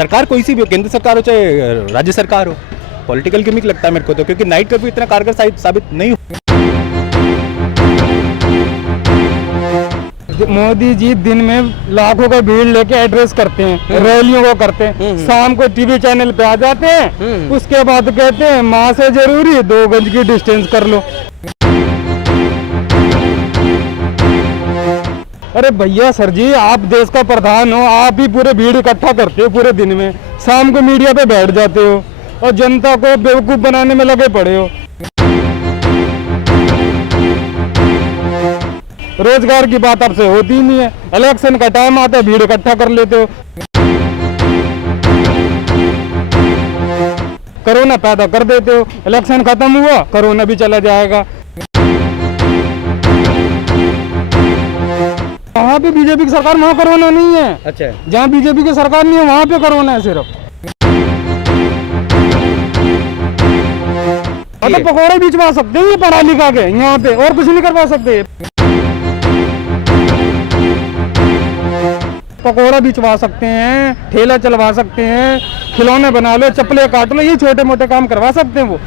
सरकार कोई सी भी हो, केंद्र सरकार हो चाहे राज्य सरकार हो, पॉलिटिकल गिमिक लगता है मेरे को तो, क्योंकि नाइट कर्फ्यू इतना कारगर साबित नहीं हो। मोदी जी दिन में लाखों का भीड़ लेके एड्रेस करते हैं, रैलियों को करते हैं, शाम को टीवी चैनल पे आ जाते हैं, उसके बाद कहते हैं मास्क है जरूरी, 2 गज की डिस्टेंस कर लो। अरे भैया सर जी, आप देश का प्रधान हो, आप ही पूरे भीड़ इकट्ठा करते हो पूरे दिन में, शाम को मीडिया पे बैठ जाते हो और जनता को बेवकूफ बनाने में लगे पड़े हो। रोजगार की बात आपसे होती ही नहीं है, इलेक्शन का टाइम आता है भीड़ इकट्ठा कर लेते हो। कोरोना पैदा कर देते हो, इलेक्शन खत्म हुआ कोरोना भी चला जाएगा। वहाँ पे बीजेपी की सरकार, वहाँ कोरोना नहीं है। अच्छा, जहाँ बीजेपी की सरकार नहीं है वहाँ पे कोरोना है सिर्फ। तो पकौड़े बेचवा सकते हैं ये पढ़ा लिखा के यहाँ पे, और कुछ नहीं करवा सकते। पकौड़ा बेचवा सकते हैं, ठेला चलवा सकते हैं, खिलौने बना लो, चप्पलें काट लो, ये छोटे मोटे काम करवा सकते हैं वो।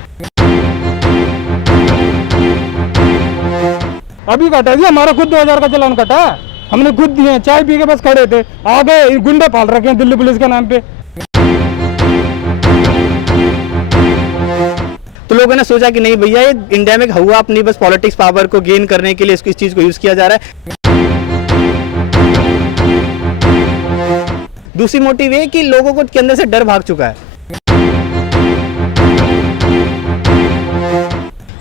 अभी कटा जी, हमारा खुद 2000 का चालान कटा, हमने खुद दिए, चाय पी के बस खड़े थे, आगे गुंडे पाल रखे हैं दिल्ली पुलिस के नाम पे। तो लोगों ने सोचा कि नहीं भैया ये इंडिया में हुआ अपनी बस पॉलिटिक्स पावर को गेन करने के लिए इस चीज को यूज किया जा रहा है। दूसरी मोटिव ये कि लोगों को के अंदर से डर भाग चुका है,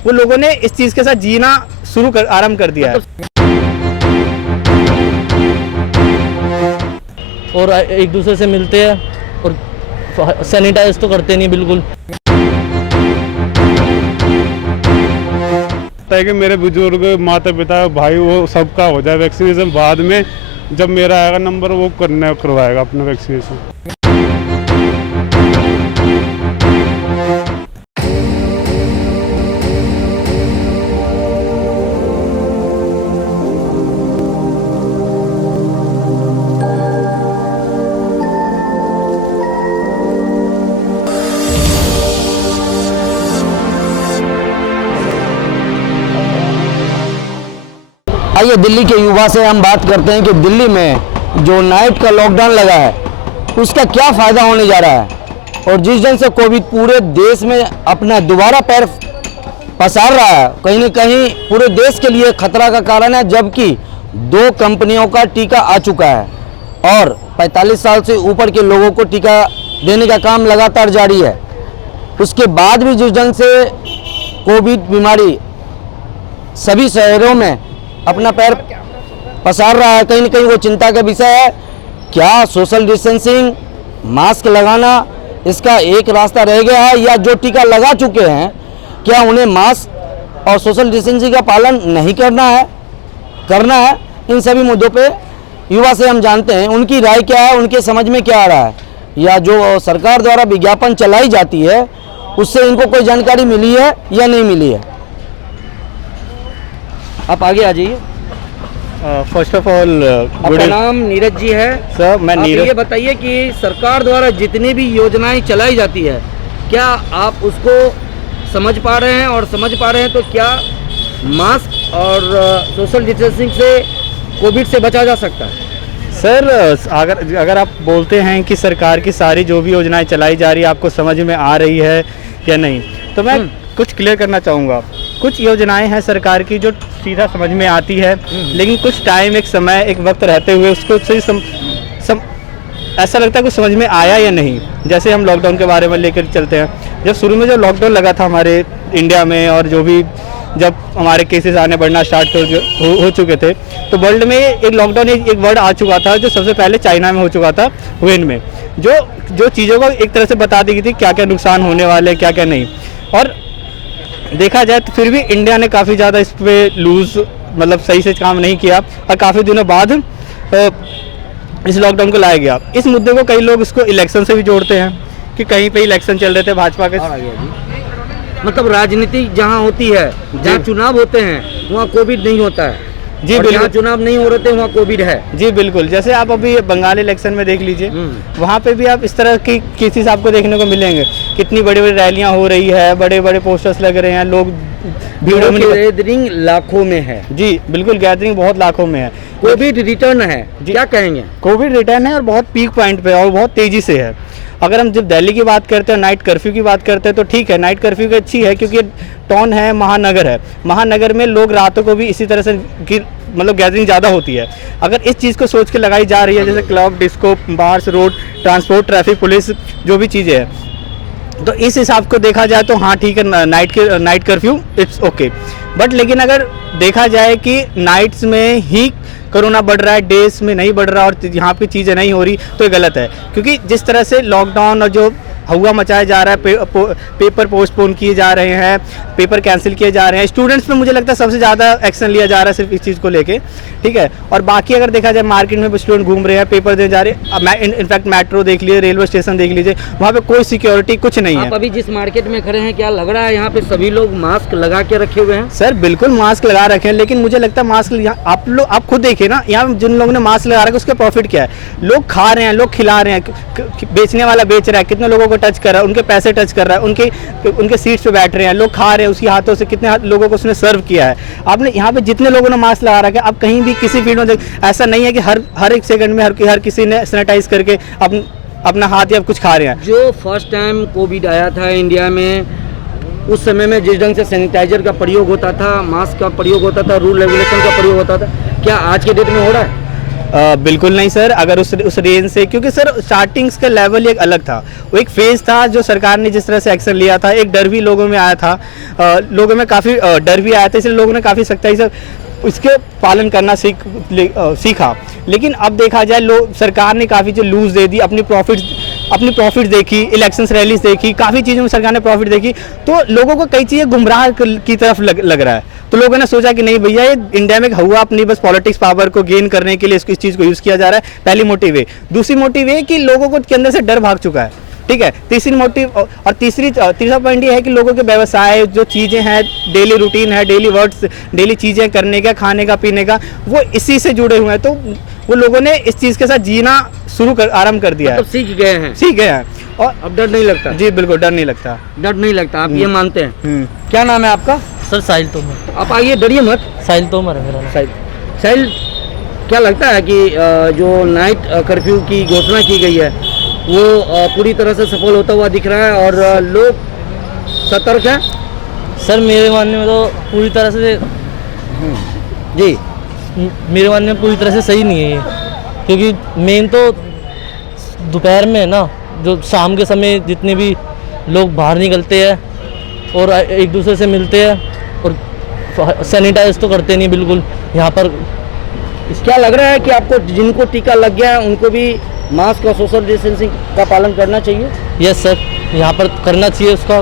वो लोगों ने इस चीज के साथ जीना आरंभ कर दिया है। और एक दूसरे से मिलते हैं और सैनिटाइज तो करते नहीं बिल्कुल। कि मेरे बुजुर्ग माता पिता भाई वो सबका हो जाए वैक्सीनेशन, बाद में जब मेरा आएगा नंबर वो करवाएगा अपना वैक्सीनेशन। आइए दिल्ली के युवा से हम बात करते हैं कि दिल्ली में जो नाइट का लॉकडाउन लगा है उसका क्या फ़ायदा होने जा रहा है, और जिस दिन से कोविड पूरे देश में अपना दोबारा पैर पसार रहा है, कहीं न कहीं पूरे देश के लिए खतरा का कारण है। जबकि 2 कंपनियों का टीका आ चुका है और 45 साल से ऊपर के लोगों को टीका देने का काम लगातार जारी है। उसके बाद भी जिस ढंग से कोविड बीमारी सभी शहरों में अपना पैर पसार रहा है, कहीं न कहीं वो चिंता का विषय है। क्या सोशल डिस्टेंसिंग, मास्क लगाना इसका एक रास्ता रह गया है, या जो टीका लगा चुके हैं क्या उन्हें मास्क और सोशल डिस्टेंसिंग का पालन नहीं करना है? इन सभी मुद्दों पे युवा से हम जानते हैं उनकी राय क्या है, उनके समझ में क्या आ रहा है, या जो सरकार द्वारा विज्ञापन चलाई जाती है उससे इनको कोई जानकारी मिली है या नहीं मिली है। आप आगे आ जाइए। फर्स्ट ऑफ ऑल आपका नाम नीरज जी है सर। मैं आप नीरज। ये बताइए कि सरकार द्वारा जितनी भी योजनाएं चलाई जाती है क्या आप उसको समझ पा रहे हैं, और समझ पा रहे हैं तो क्या मास्क और सोशल डिस्टेंसिंग से कोविड से बचा जा सकता है? सर अगर आप बोलते हैं कि सरकार की सारी जो भी योजनाएं चलाई जा रही है आपको समझ में आ रही है या नहीं, तो मैं कुछ क्लियर करना चाहूँगा। कुछ योजनाएं हैं सरकार की जो सीधा समझ में आती है, लेकिन कुछ टाइम, एक समय, एक वक्त रहते हुए उसको सही ऐसा लगता है कुछ समझ में आया या नहीं। जैसे हम लॉकडाउन के बारे में लेकर चलते हैं, जब शुरू में जब लॉकडाउन लगा था हमारे इंडिया में, और जो भी जब हमारे केसेस आने बढ़ना स्टार्ट हो चुके थे, तो वर्ल्ड में एक लॉकडाउन एक वर्ड आ चुका था जो सबसे पहले चाइना में हो चुका था, वुहान में, जो चीज़ों को एक तरह से बता दी गई थी क्या क्या नुकसान होने वाले हैं, क्या क्या नहीं। और देखा जाए तो फिर भी इंडिया ने काफ़ी ज़्यादा इस पर मतलब सही से काम नहीं किया, और काफ़ी दिनों बाद इस लॉकडाउन को लाया गया। इस मुद्दे को कई लोग इसको इलेक्शन से भी जोड़ते हैं कि कहीं पे इलेक्शन चल रहे थे भाजपा के, मतलब राजनीति जहाँ होती है, जहाँ चुनाव होते हैं वहाँ कोविड नहीं होता है। जी, और बिल्कुल। जहाँ चुनाव नहीं हो रहे थे वहाँ कोविड है। जी बिल्कुल, जैसे आप अभी बंगाल इलेक्शन में देख लीजिए, वहाँ पे भी आप इस तरह की केसेस आपको देखने को मिलेंगे। कितनी बड़ी बड़ी रैलियाँ हो रही है, बड़े बड़े पोस्टर्स लग रहे हैं, लोग भीड़ों में गैदरिंग लाखों में है, जी बिल्कुल, गैदरिंग बहुत लाखों में है। कोविड रिटर्न है, क्या कहेंगे? कोविड रिटर्न है और बहुत पीक पॉइंट पे है और बहुत तेज़ी से है। अगर हम जब दिल्ली की बात करते हैं, नाइट कर्फ्यू की बात करते हैं, तो ठीक है, नाइट कर्फ्यू की अच्छी है क्योंकि टाउन है, महानगर है। महानगर में लोग रातों को भी इसी तरह से मतलब गैदरिंग ज़्यादा होती है। अगर इस चीज़ को सोच के लगाई जा रही है, जैसे club, disco, bars, road, transport, traffic police, जो भी चीज़ें हैं, तो इस हिसाब को देखा जाए तो हाँ ठीक है, night curfew it's okay. But लेकिन अगर देखा जाए कि नाइट्स में ही कोरोना बढ़ रहा है, डेज में नहीं बढ़ रहा और यहाँ पे चीज़ें नहीं हो रही, तो ये गलत है। क्योंकि जिस तरह से लॉकडाउन और जो हवा मचाया जा रहा है, पेपर पोस्टपोन किए जा रहे हैं, पेपर कैंसिल किए जा रहे हैं, स्टूडेंट्स पे मुझे लगता है सबसे ज़्यादा एक्शन लिया जा रहा है सिर्फ इस चीज़ को लेके, ठीक है। और बाकी अगर देखा जाए मार्केट में स्टूडेंट घूम रहे हैं, पेपर देने जा रहे हैं, इनफैक्ट मेट्रो देख लीजिए, रेलवे स्टेशन देख लीजिए, वहाँ पे कोई सिक्योरिटी कुछ नहीं है। आप अभी जिस मार्केट में खड़े हैं, क्या लग रहा है यहाँ पे सभी लोग मास्क लगा के रखे हुए हैं? सर बिल्कुल मास्क लगा रखे हैं, लेकिन मुझे लगता है मास्क आप खुद देखिए ना, यहाँ जिन लोगों ने मास्क लगा रखा है उसका प्रॉफिट क्या है? लोग खा रहे हैं, लोग खिला रहे हैं, बेचने वाला बेच रहा है, कितने लोगों को टच कर रहा है, उनके पैसे टच कर रहा है, उनके सीट्स पे बैठ रहे हैं, लोग खा रहे हैं, उसके हाथों से कितने लोगों को उसने सर्व किया है। आपने यहाँ पे जितने लोगों ने मास्क लगा रखा है, आप कहीं भी किसी फील्ड में ऐसा नहीं है कि हर एक सेकंड में हर किसी ने सैनिटाइज करके अपना हाथ या कुछ खा रहे हैं। जो फर्स्ट टाइम कोविड आया था इंडिया में, उस समय में जिस ढंग से सैनिटाइजर का प्रयोग होता था, मास्क का प्रयोग होता था, रूल रेगुलेशन का प्रयोग होता था, क्या आज के डेट में हो रहा है? बिल्कुल नहीं सर। अगर उस रेंज से, क्योंकि सर स्टार्टिंग्स का लेवल एक अलग था, वो एक फेज़ था जो सरकार ने जिस तरह से एक्शन लिया था, एक डर भी लोगों में आया था, लोगों में काफ़ी डर भी आया था, इसलिए लोगों ने काफ़ी सख्ताई से उसके पालन करना सीखा। लेकिन अब देखा जाए, सरकार ने काफ़ी जो लूज दे दी, अपनी प्रॉफिट देखी, इलेक्शंस रैलीज देखी, काफ़ी चीज़ों में सरकार ने प्रॉफिट देखी, तो लोगों को कई चीज़ें गुमराह की तरफ लग रहा है। तो लोगों ने सोचा कि नहीं भैया, ये इंडिया में हुआ अपनी बस पॉलिटिक्स पावर को गेन करने के लिए इस चीज़ को यूज़ किया जा रहा है, पहली मोटिव है। दूसरी मोटिव है कि लोगों को के अंदर से डर भाग चुका है, ठीक है। तीसरी मोटिव और तीसरा पॉइंट ये है कि लोगों के व्यवसाय, जो चीज़ें हैं, डेली रूटीन है, डेली वर्ड्स, डेली चीज़ें करने का, खाने का, पीने का, वो इसी से जुड़े हुए हैं। तो वो लोगों ने इस चीज़ के साथ जीना आरम्भ कर दिया है, सीख गए हैं और अब डर नहीं लगता। जी बिल्कुल, डर नहीं लगता। आप ये मानते हैं? क्या नाम है आपका? सर साहिल तोमर। आप आइए, डरिए मत। साहिल तोमर है मेरा नाम। साहिल, क्या लगता है कि जो नाइट कर्फ्यू की घोषणा की गई है वो पूरी तरह से सफल होता हुआ दिख रहा है और लोग सतर्क हैं? सर मेरे मानने में तो पूरी तरह से जी, मेरे मानने में पूरी तरह से सही नहीं है ये, क्योंकि मेन तो दोपहर में है ना, जो शाम के समय जितने भी लोग बाहर निकलते हैं और एक दूसरे से मिलते हैं और सैनिटाइज तो करते नहीं बिल्कुल यहाँ पर। क्या लग रहा है कि आपको जिनको टीका लग गया है उनको भी मास्क और सोशल डिस्टेंसिंग का पालन करना चाहिए? यस सर, यहाँ पर करना चाहिए उसका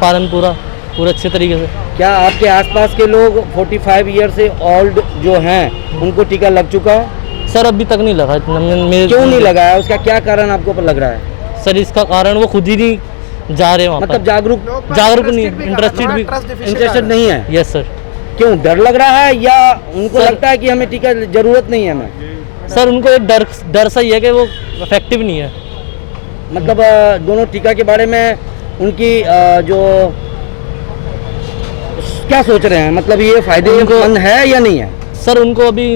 पालन पूरा अच्छे तरीके से। क्या आपके आसपास के लोग 45 ईयर से ओल्ड जो हैं उनको टीका लग चुका है? सर अभी तक नहीं लगा इतना। क्यों नहीं लगा है? उसका क्या कारण आपको पर लग रहा है? सर इसका कारण वो खुद ही नहीं जा रहे वहाँ, मतलब जागरूक नहीं, इंटरेस्टेड नहीं है। Yes sir. क्यों, डर लग रहा है या उनको लगता है कि हमें टीका जरूरत नहीं है? हमें सर उनको एक डर सा ही है कि वो इफेक्टिव नहीं है। मतलब दोनों टीका के बारे में उनकी जो क्या सोच रहे हैं, मतलब ये फायदेमंद है या नहीं है? सर उनको अभी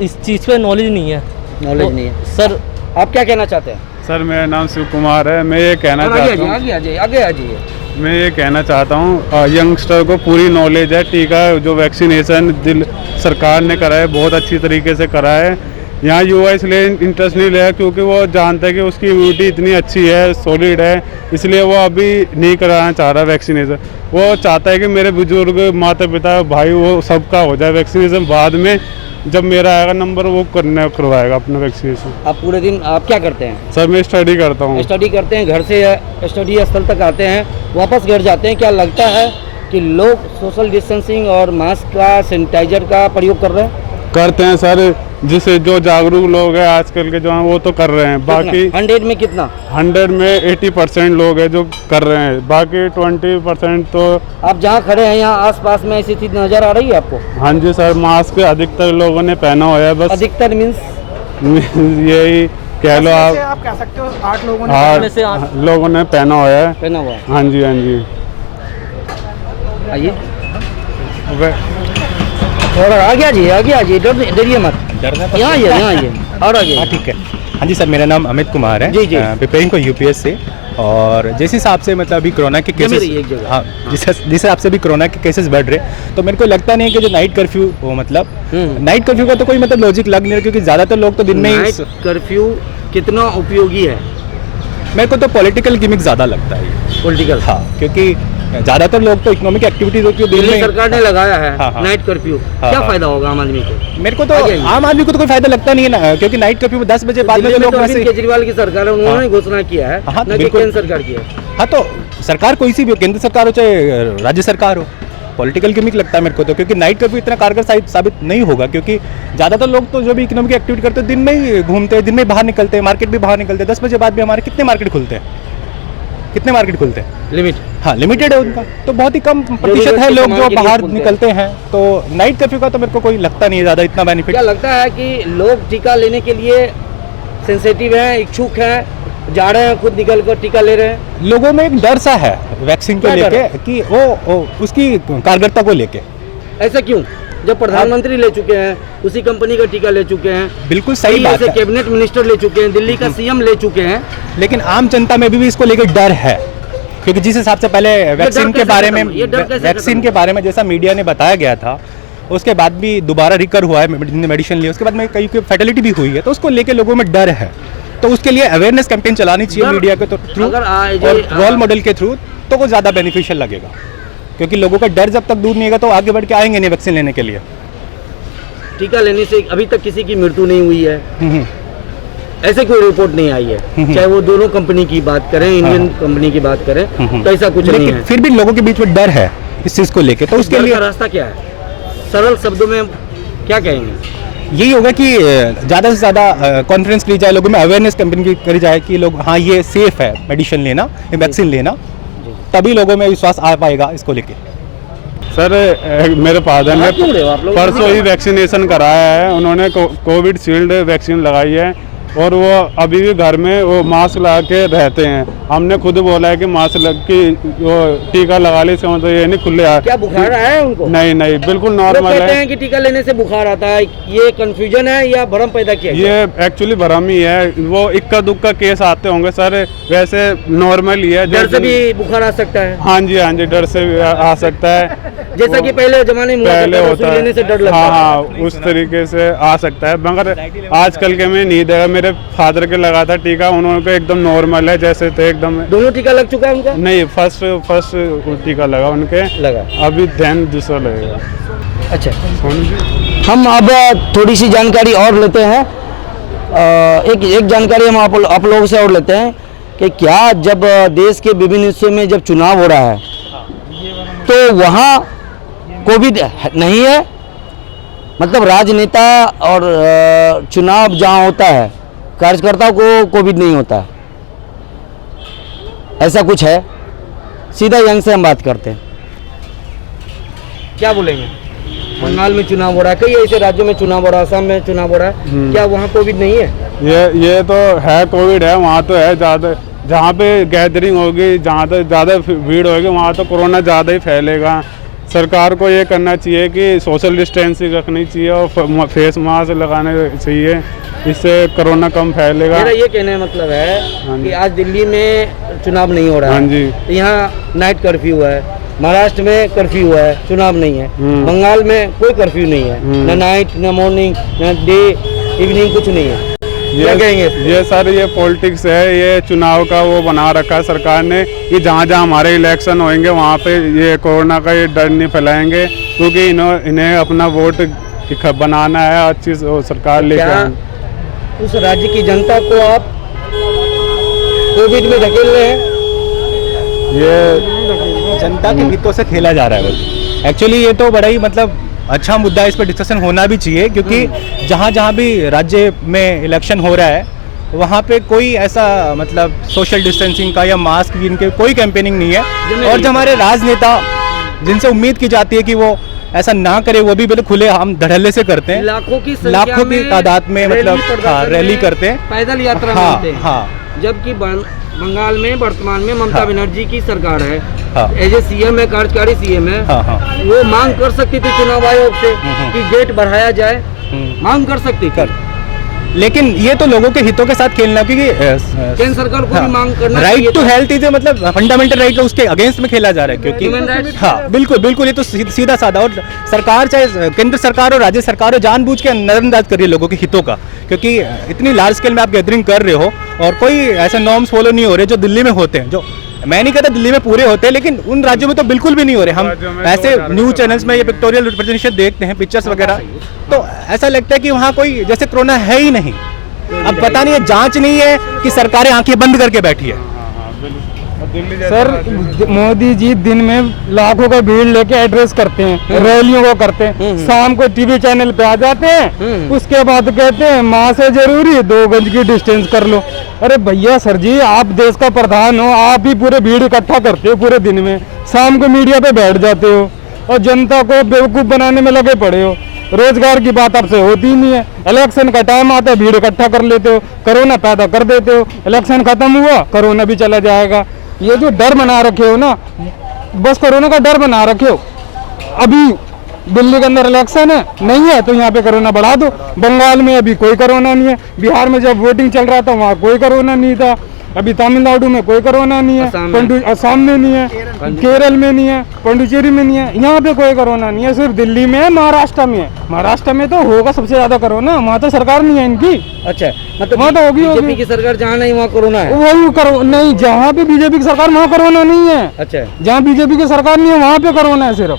इस चीज़ पे नॉलेज नहीं है। नहीं है सर। आप क्या कहना चाहते हैं? सर मेरा नाम शिव कुमार है। मैं ये कहना चाहता हूँ, आगे आ जाइए। मैं ये कहना चाहता हूँ, यंगस्टर को पूरी नॉलेज है। टीका जो वैक्सीनेशन सरकार ने करा है, बहुत अच्छी तरीके से करा है। यहाँ युवा इसलिए इंटरेस्ट नहीं लिया क्योंकि वो जानता है कि उसकी इम्यूनिटी इतनी अच्छी है, सॉलिड है, इसलिए वो अभी नहीं कराना चाह रहा वैक्सीनेशन। वो चाहता है कि मेरे बुजुर्ग, माता पिता, भाई, वो सबका हो जाए वैक्सीनेशन। बाद में जब मेरा आएगा नंबर, वो करवाएगा अपना वैक्सीनेशन। आप पूरे दिन आप क्या करते हैं? सर मैं स्टडी करता हूँ। स्टडी करते हैं, घर से स्टडी स्थल तक आते हैं, वापस घर जाते हैं। क्या लगता है कि लोग सोशल डिस्टेंसिंग और मास्क का, सैनिटाइजर का प्रयोग कर रहे हैं? करते हैं सर। जिसे जो जागरूक लोग हैं आजकल के जो हैं वो तो कर रहे हैं, बाकी 100 में कितना? 100 में 80% लोग हैं जो कर रहे हैं, बाकी 20% तो। आप जहाँ खड़े हैं यहाँ आसपास में ऐसी चीज नजर आ रही है आपको? हाँ जी सर, मास्क अधिकतर लोगों ने पहना हुआ है, बस अधिकतर मीन्स यही कह लो आप कह सकते हो 8 लोगों में से 8 लोगों ने पहना हुआ है। पहना हुआ है। हाँ जी, हाँ जी। आइए वे- और आगे आइए, डरिए मत, यहाँ आइए और आगे। हाँ ठीक है। हाँ जी सर, मेरा नाम अमित कुमार है। जी, जी। प्रिपेयरिंग फॉर यूपीएस से। और जिस हिसाब से मतलब अभी कोरोना के केसेस, एक जगह। हाँ, जिस हिसाब से अभी कोरोना के केसेस बढ़ रहे, तो मेरे को लगता नहीं है कि जो नाइट कर्फ्यू हो, मतलब नाइट कर्फ्यू का तो कोई मतलब लॉजिक लग नहीं रहा, क्योंकि ज़्यादातर लोग तो दिन में ही। नाइट कर्फ्यू कितना उपयोगी है? मेरे को तो पॉलिटिकल गिमिक ज़्यादा लगता है ये। पॉलिटिकल? हाँ, क्योंकि ज़्यादातर लोग तो इकोनॉमिक एक्टिविटीज होती है दिन दिल्ली में। सरकार ने लगाया है हाँ, हाँ। नाइट कर्फ्यू, हाँ, क्या हाँ। फायदा होगा आम आदमी को? मेरे को तो आगे आइए। आम आदमी को तो कोई फायदा लगता नहीं है ना, क्योंकि नाइट कर्फ्यू में 10 बजे बाद में दिल्ली तो में लोग तो वैसे। अरविंद केजरीवाल की सरकार है, उन्होंने घोषणा किया है, हाँ, न कि बिल्कुल। केंद्र सरकार की है। हाँ, तो सरकार कोई सी भी हो, केंद्र सरकार हो चाहे राज्य सरकार हो, पॉलिटिकल गिमिक लगता है मेरे को तो, क्योंकि नाइट कर्फ्यू इतना कारगर साबित नहीं होगा, क्योंकि ज़्यादातर लोग तो जो भी इकोनॉमिक एक्टिविटी करते हैं दिन में ही घूमते हैं, दिन में बाहर निकलते हैं, मार्केट भी बाहर निकलते हैं। 10 बजे बाद भी हमारे कितने मार्केट खुलते हैं? लिमिट? हाँ, लिमिटेड है उनका, तो बहुत ही कम प्रतिशत है लोग जो बाहर निकलते हैं। तो नाइट कर्फ्यू का तो मेरे को कोई लगता नहीं है ज़्यादा इतना बेनिफिट। क्या लगता है कि लोग टीका लेने के लिए सेंसिटिव हैं, इच्छुक हैं, जा रहे हैं, खुद निकल कर टीका ले रहे हैं? लोगों में एक डर सा है वैक्सीन को क्या डर लेके, कि वो उसकी कारगरता को लेके। ऐसा क्यों, जब प्रधानमंत्री ले चुके हैं, उसी कंपनी का टीका ले चुके हैं, बिल्कुल सही कई बात ऐसे है, कैबिनेट मिनिस्टर ले चुके हैं, दिल्ली का सीएम ले चुके हैं, लेकिन आम जनता में भी इसको लेकर डर है, क्योंकि जिस हिसाब से पहले वैक्सीन के बारे में, वैक्सीन के बारे में जैसा मीडिया ने बताया गया था, उसके बाद भी दोबारा रिकर हुआ है, मेडिसिन लिया, उसके बाद में कई फैटिलिटी भी हुई है, तो उसको लेके लोगों में डर है। तो उसके लिए अवेयरनेस कैंपेन चलानी चाहिए मीडिया के थ्रू अगर और रोल मॉडल के थ्रू, तो वो ज़्यादा बेनिफिशियल लगेगा, क्योंकि लोगों का डर जब तक दूर नहीं होगा तो आगे बढ़ के आएंगे नहीं वैक्सीन लेने के लिए। टीका लेने से अभी तक किसी की मृत्यु नहीं हुई है, ऐसे कोई रिपोर्ट नहीं आई है, चाहे वो दोनों कंपनी की बात करें, इंडियन कंपनी की बात करें, तो ऐसा कुछ नहीं लेकिन है। फिर भी लोगों के बीच में डर है इस चीज़ को लेके, तो उसके डर लिए का रास्ता क्या है? सरल शब्दों में क्या कहेंगे? यही होगा कि ज़्यादा से ज़्यादा कॉन्फ्रेंस ली जाए, लोगों में अवेयरनेस कैंपेन करी जाए कि लोग हाँ ये सेफ है मेडिसिन लेना, ये वैक्सीन लेना, तभी लोगों में विश्वास आ पाएगा इसको लेके। सर मेरे फादर ने क्यों रहे हो आप लोग? परसों ही वैक्सीनेशन कराया है, उन्होंने कोविड शील्ड वैक्सीन लगाई है, और वो अभी भी घर में वो मास्क लगा के रहते हैं। हमने खुद बोला है कि मास्क लग के वो टीका लगा ले, इसका मतलब ये नहीं खुले क्या बुखार आया है उनको? नहीं नहीं, बिल्कुल लोग नॉर्मल कहते है। हैं कि टीका लेने से बुखार आता है, ये कंफ्यूजन है या भ्रम पैदा किया गया? ये एक्चुअली भ्रम ही है, वो इक्का दुक्का केस आते होंगे सर, वैसे नॉर्मल ही है। डर से भी बुखार आ सकता है? हाँ जी, हाँ जी, डर से भी आ सकता है, जैसा कि पहले जमाने में हुआ पहले करता था, होता सुई लेने से है। डर लगता हाँ था। हाँ, उस तरीके से आ सकता है, मगर आजकल के में नहीं देगा। मेरे फादर के लगा था टीका, उन्होंने एकदम नॉर्मल है जैसे थे एकदम। दोनों टीका लग चुका है उनका? नहीं, फर्स्ट टीका लगा उनके, लगा। अभी ध्यान दूसरा लगेगा। अच्छा, हम अब थोड़ी सी जानकारी और लेते हैं, एक जानकारी हम आप लोगों से और लेते हैं कि क्या जब देश के विभिन्न हिस्सों में जब चुनाव हो रहा है तो वहाँ कोविड नहीं है? मतलब राजनेता और चुनाव जहाँ होता है, कार्यकर्ताओं को कोविड नहीं होता है, ऐसा कुछ है? सीधा यंग से हम बात करते हैं, क्या बोलेंगे? बंगाल में चुनाव हो रहा है, कई ऐसे राज्यों में चुनाव हो रहा है, असम में चुनाव हो रहा है, क्या वहाँ कोविड नहीं है? ये तो है, कोविड है वहाँ तो है ज़्यादा। जहाँ पे गैदरिंग होगी, जहाँ तो ज़्यादा भीड़ होगी, वहाँ तो कोरोना ज़्यादा ही फैलेगा। सरकार को ये करना चाहिए कि सोशल डिस्टेंसिंग रखनी चाहिए और फेस मास्क लगाने चाहिए, इससे कोरोना कम फैलेगा। मेरा ये कहने का मतलब है कि आज दिल्ली में चुनाव नहीं हो रहा हाँ जी। है, यहाँ नाइट कर्फ्यू है, महाराष्ट्र में कर्फ्यू हुआ है, चुनाव नहीं है, बंगाल में कोई कर्फ्यू नहीं है, न नाइट न मॉर्निंग न डे इवनिंग, कुछ नहीं है। क्या कहेंगे? ये सर ये पॉलिटिक्स है, ये चुनाव का वो बना रखा है सरकार ने कि जहाँ जहाँ हमारे इलेक्शन होंगे वहाँ पे ये कोरोना का ये डर नहीं फैलाएंगे, क्योंकि इन्हें अपना वोट बनाना है, अच्छी सरकार लेकर। उस राज्य की जनता को आप कोविड में धकेल रहे हैं? ये जनता के हितों से खेला जा रहा है। एक्चुअली ये तो बड़ा ही मतलब अच्छा मुद्दा है, इस पर डिस्कशन होना भी चाहिए, क्योंकि जहाँ जहाँ भी राज्य में इलेक्शन हो रहा है वहाँ पे कोई ऐसा मतलब सोशल डिस्टेंसिंग का या मास्क की इनके कोई कैंपेनिंग नहीं है। और जो हमारे राजनेता जिनसे उम्मीद की जाती है कि वो ऐसा ना करे, वो भी बिल्कुल खुले हम धड़ल्ले से करते हैं। लाखों की तादाद में मतलब रैली करते हैं, पैदल यात्रा में होते हैं। हाँ, जबकि बंगाल में वर्तमान में ममता बनर्जी की सरकार है, हाँ। एज ए सीएम है, कार्यकारी सीएम है। हाँ, हाँ। वो मांग कर सकती थी चुनाव आयोग से कि डेट बढ़ाया जाए, मांग कर सकती थी। लेकिन ये तो लोगों के हितों के साथ खेलना, क्योंकि केंद्र सरकार को भी मांग करना राइट टू हेल्थ इज मतलब फंडामेंटल राइट, उसके अगेंस्ट में खेला जा रहा है, क्योंकि हाँ बिल्कुल बिल्कुल, ये तो सीधा साधा। और सरकार चाहे केंद्र सरकार और राज्य सरकार जानबूझ के नजरअंदाज कर रही है लोगों के हितों का, क्योंकि इतनी लार्ज स्केल में आप गैदरिंग कर रहे हो और कोई ऐसे नॉर्म्स फॉलो नहीं हो रहे जो दिल्ली में होते हैं। जो मैं नहीं कहता दिल्ली में पूरे होते हैं, लेकिन उन राज्यों में तो बिल्कुल भी नहीं हो रहे। हम ऐसे न्यूज चैनल्स में ये पिक्टोरियल रिप्रेजेंटेशन देखते हैं, पिक्चर्स वगैरह, तो ऐसा लगता है कि वहाँ कोई जैसे कोरोना है ही नहीं। अब पता नहीं है जांच नहीं है कि सरकारें आंखें बंद करके बैठी है। सर मोदी जी दिन में लाखों का भीड़ लेके एड्रेस करते हैं, रैलियों को करते हैं, शाम को टीवी चैनल पे आ जाते हैं, उसके बाद कहते हैं मास्क है जरूरी, 2 गज की डिस्टेंस कर लो। अरे भैया सर जी, आप देश का प्रधान हो, आप ही पूरे भीड़ इकट्ठा करते हो पूरे दिन में, शाम को मीडिया पे बैठ जाते हो और जनता को बेवकूफ बनाने में लगे पड़े हो। रोजगार की बात आपसे होती ही नहीं है। इलेक्शन का टाइम आता है, भीड़ इकट्ठा कर लेते हो, कोरोना पैदा कर देते हो। इलेक्शन खत्म हुआ, कोरोना भी चला जाएगा। ये जो डर बना रखे हो ना, बस कोरोना का डर बना रखे हो। अभी दिल्ली के अंदर इलेक्शन है, नहीं है तो यहाँ पे कोरोना बढ़ा दो। बंगाल में अभी कोई कोरोना नहीं है, बिहार में जब वोटिंग चल रहा था वहाँ कोई कोरोना नहीं था, अभी तमिलनाडु में कोई कोरोना नहीं है, असम में नहीं है, केरल में नहीं है, पुडुचेरी में नहीं है, यहाँ पे कोई कोरोना नहीं है। सिर्फ दिल्ली में है, महाराष्ट्र में है। महाराष्ट्र में तो होगा सबसे ज्यादा कोरोना, वहाँ तो सरकार नहीं है इनकी। अच्छा, मतलब वहाँ तो होगी बीजेपी की सरकार जहाँ नहीं वहाँ कोरोना है। वही करो नहीं, जहाँ पे बीजेपी की सरकार वहाँ कोरोना नहीं है। अच्छा, जहाँ बीजेपी की सरकार नहीं है वहाँ पे कोरोना है सिर्फ।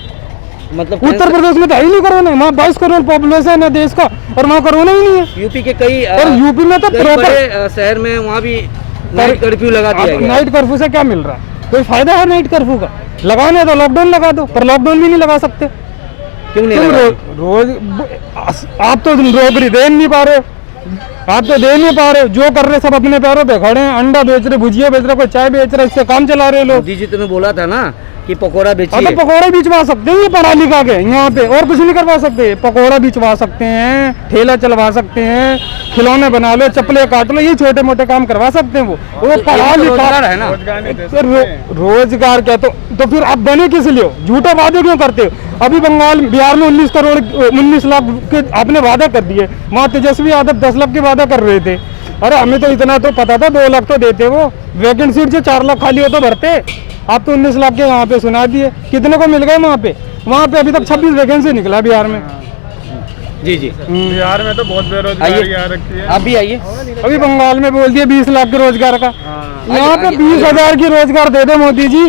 मतलब उत्तर प्रदेश में तो ही नहीं कोरोना है, वहाँ 22 करोड़ पॉपुलेशन है देश का और वहाँ कोरोना ही नहीं है। यूपी के कई और यूपी में तो प्रॉपर शहर में वहाँ भी नाइट कर्फ्यू लगा दिया गया। नाइट कर्फ्यू से क्या मिल रहा है? कोई फायदा है नाइट कर्फ्यू का? लगाने तो लॉकडाउन लगा दो, पर लॉकडाउन भी नहीं लगा सकते। क्यों नहीं रोज आप तो नौकरी दे नहीं पा रहे, आप तो दे नहीं पा रहे। जो कर रहे सब अपने पैरों पे खड़े हैं, अंडा बेच रहे, भुजिया बेच रहे, कोई चाय बेच रहे, इससे काम चला रहे लोग। मोदी जी तुम्हें बोला था ना कि पकौड़ा बेचिए। तो पकौड़ा बिचवा सकते हैं ये पढ़ा लिखा के यहाँ पे, और कुछ नहीं करवा सकते। पकौड़ा बिचवा सकते हैं, ठेला चलवा सकते हैं, खिलौने बना लो, चप्पलें काट लो, ये छोटे मोटे काम करवा सकते हैं। वो पढ़ा लिखा है ना, रोजगार क्या? तो फिर आप बने किस लिए हो? झूठे वादे क्यों करते हो? अभी बंगाल बिहार में 19 लाख के आपने वादा कर दिए, वहाँ तेजस्वी यादव 10 लाख के वादा कर रहे थे। अरे हमें तो इतना तो पता था, 2 लाख तो देते वो, वैकेंट सीट जो 4 लाख खाली हो तो भरते। आप तो 19 लाख के वहाँ पे सुना दिए, कितने को मिल गए वहाँ पे? वहाँ पे अभी तक 26 वैकेंसी निकला बिहार में। जी जी, बिहार में तो बहुत बेरोजगारी आ रखी है। आप भी आइए। अभी बंगाल में बोल दिया 20 लाख के रोजगार का, यहाँ पे 20,000 की रोजगार दे दे मोदी जी।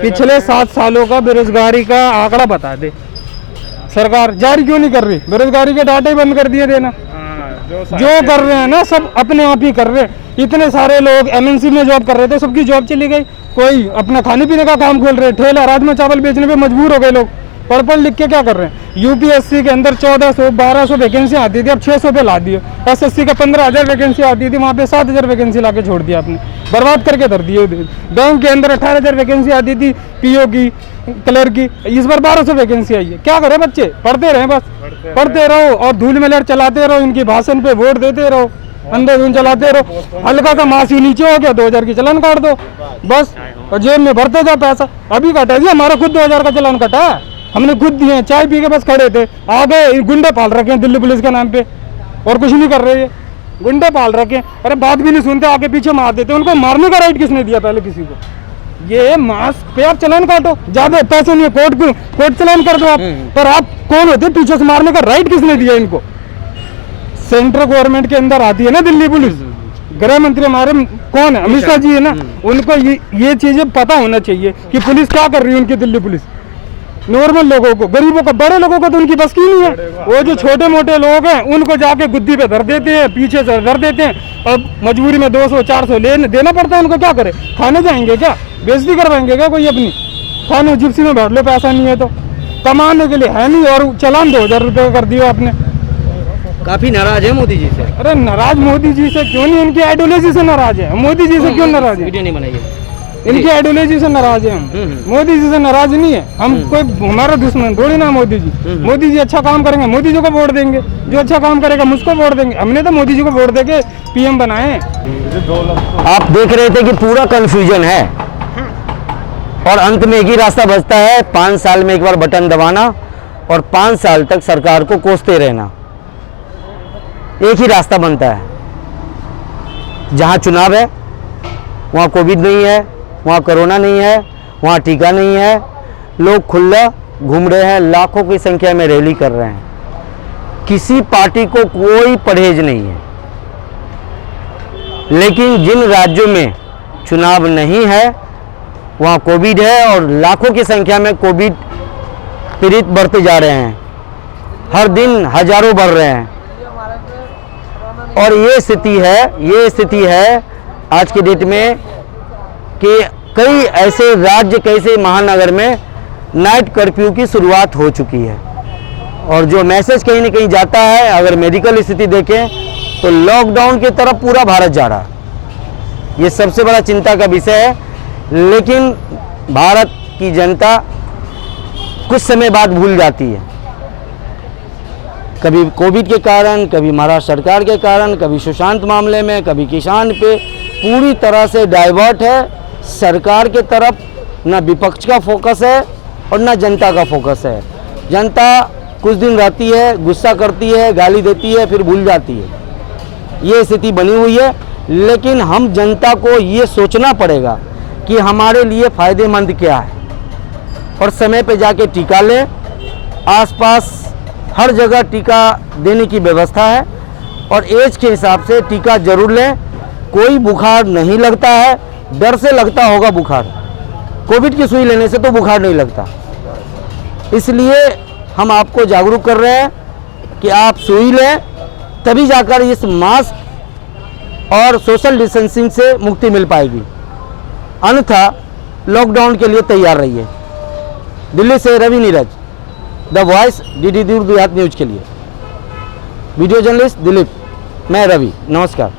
पिछले 7 सालों का बेरोजगारी का आंकड़ा बता दे, सरकार जारी क्यों नहीं कर रही? बेरोजगारी के डाटे बंद कर दिए देना। जो कर रहे हैं ना सब अपने आप ही कर रहे हैं। इतने सारे लोग एमएनसी में जॉब कर रहे थे, सबकी जॉब चली गई। कोई अपना खाने पीने का काम खोल रहे, ठेला राजमा चावल बेचने पे मजबूर हो गए लोग। पढ़ लिख के क्या कर रहे हैं? यूपीएससी के अंदर 1400-1200 वैकेंसी आती थी, अब 600 पे ला दिए। एसएससी का 15,000 वैकेंसी आती थी, वहाँ पे 7,000 वैकेंसी ला के छोड़ दिया आपने, बर्बाद करके धर दिए। बैंक के अंदर 18,000 वैकेंसी आती थी, पीओ की, क्लर्क की, इस बार 1200 वैकेंसी आई है। क्या करें बच्चे? पढ़ते रहे, बस पढ़ते रहो और धूल में लड़ चलाते रहो, इनकी भाषण पे वोट देते रहो, अंधाधुंध चलाते रहो। हल्का सा मासी नीचे हो गया, 2,000 की चलान काट दो बस, और जेब में भरते जाओ पैसा। अभी कटा जी, हमारा खुद 2,000 का चलान कटा है, हमने खुद दिए। चाय पी के बस खड़े थे, आगे गुंडे पाल रखे हैं दिल्ली पुलिस के नाम पे, और कुछ नहीं कर रहे हैं, गुंडे पाल रखे हैं। अरे बात भी नहीं सुनते, आगे पीछे मार देते। उनको मारने का राइट किसने दिया पहले किसी को? ये मास्क पे आप चलान काटो, ज्यादा पैसे नहीं, कोर्ट चलान कर दो आप, पर आप कौन होते पीछे से मारने का राइट किसने दिया इनको? सेंट्रल गवर्नमेंट के अंदर आती है ना दिल्ली पुलिस, गृह मंत्री हमारे कौन है? अमित शाह जी है ना। उनको ये चीजें पता होना चाहिए कि पुलिस क्या कर रही है उनकी दिल्ली पुलिस। नॉर्मल लोगों को, गरीबों को, बड़े लोगों को तो उनकी बस की नहीं है। वो जो छोटे मोटे लोग हैं उनको जाके गुद्दी पे धर देते हैं, पीछे से धर देते हैं, और मजबूरी में 200-400 देना पड़ता है उनको। क्या करे? खाने जाएंगे क्या? बेइज्जती करवाएंगे क्या कोई अपनी? खाने जिप्सी में बैठ लो, पैसा नहीं है तो कमाने के लिए है नहीं, और चालान 2000 रुपये कर दिया आपने। काफी नाराज है मोदी जी से। अरे नाराज मोदी जी से क्यों नहीं, इनकी आइडियोलॉजी से नाराज है। मोदी जी से क्यों नाराज है? वीडियो नहीं बनाइए। इनकी आइडियोलॉजी से नाराज है हम। मोदी जी से नाराज नहीं है हम, कोई हमारा दुश्मन थोड़ी ना मोदी जी। मोदी जी अच्छा काम करेंगे, मोदी जी को वोट देंगे। जो अच्छा काम करेगा मुझको वोट देंगे। हमने तो मोदी जी को वोट देके पीएम बनाए हैं। आप देख रहे थे कि पूरा कंफ्यूजन है और अंत में एक ही रास्ता बचता है, 5 साल में एक बार बटन दबाना और 5 साल तक सरकार को कोसते रहना। एक ही रास्ता बनता है। जहां चुनाव है वहां कोविड नहीं है, वहाँ कोरोना नहीं है, वहाँ टीका नहीं है, लोग खुला घूम रहे हैं, लाखों की संख्या में रैली कर रहे हैं। किसी पार्टी को कोई परहेज नहीं है। लेकिन जिन राज्यों में चुनाव नहीं है वहाँ कोविड है और लाखों की संख्या में कोविड पीड़ित बढ़ते जा रहे हैं। हर दिन हजारों बढ़ रहे हैं और ये स्थिति है आज के डेट में कि कई ऐसे राज्य, कैसे महानगर में नाइट कर्फ्यू की शुरुआत हो चुकी है। और जो मैसेज कहीं न कहीं जाता है, अगर मेडिकल स्थिति देखें तो लॉकडाउन की तरफ पूरा भारत जा रहा है। ये सबसे बड़ा चिंता का विषय है। लेकिन भारत की जनता कुछ समय बाद भूल जाती है, कभी कोविड के कारण, कभी महाराष्ट्र सरकार के कारण, कभी सुशांत मामले में, कभी किसान पे, पूरी तरह से डाइवर्ट है। सरकार के तरफ ना विपक्ष का फोकस है और ना जनता का फोकस है। जनता कुछ दिन रहती है, गुस्सा करती है, गाली देती है, फिर भूल जाती है। ये स्थिति बनी हुई है। लेकिन हम जनता को ये सोचना पड़ेगा कि हमारे लिए फ़ायदेमंद क्या है और समय पे जाके टीका लें। आसपास हर जगह टीका देने की व्यवस्था है और एज के हिसाब से टीका जरूर लें। कोई बुखार नहीं लगता है, डर से लगता होगा बुखार, कोविड की सुई लेने से तो बुखार नहीं लगता। इसलिए हम आपको जागरूक कर रहे हैं कि आप सुई लें, तभी जाकर इस मास्क और सोशल डिस्टेंसिंग से मुक्ति मिल पाएगी। अन्यथा लॉकडाउन के लिए तैयार रहिए। दिल्ली से Ravi Neeraj, the voice, DD Doordarshan news के लिए। वीडियो जर्नलिस्ट दिलीप, मैं रवि, नमस्कार।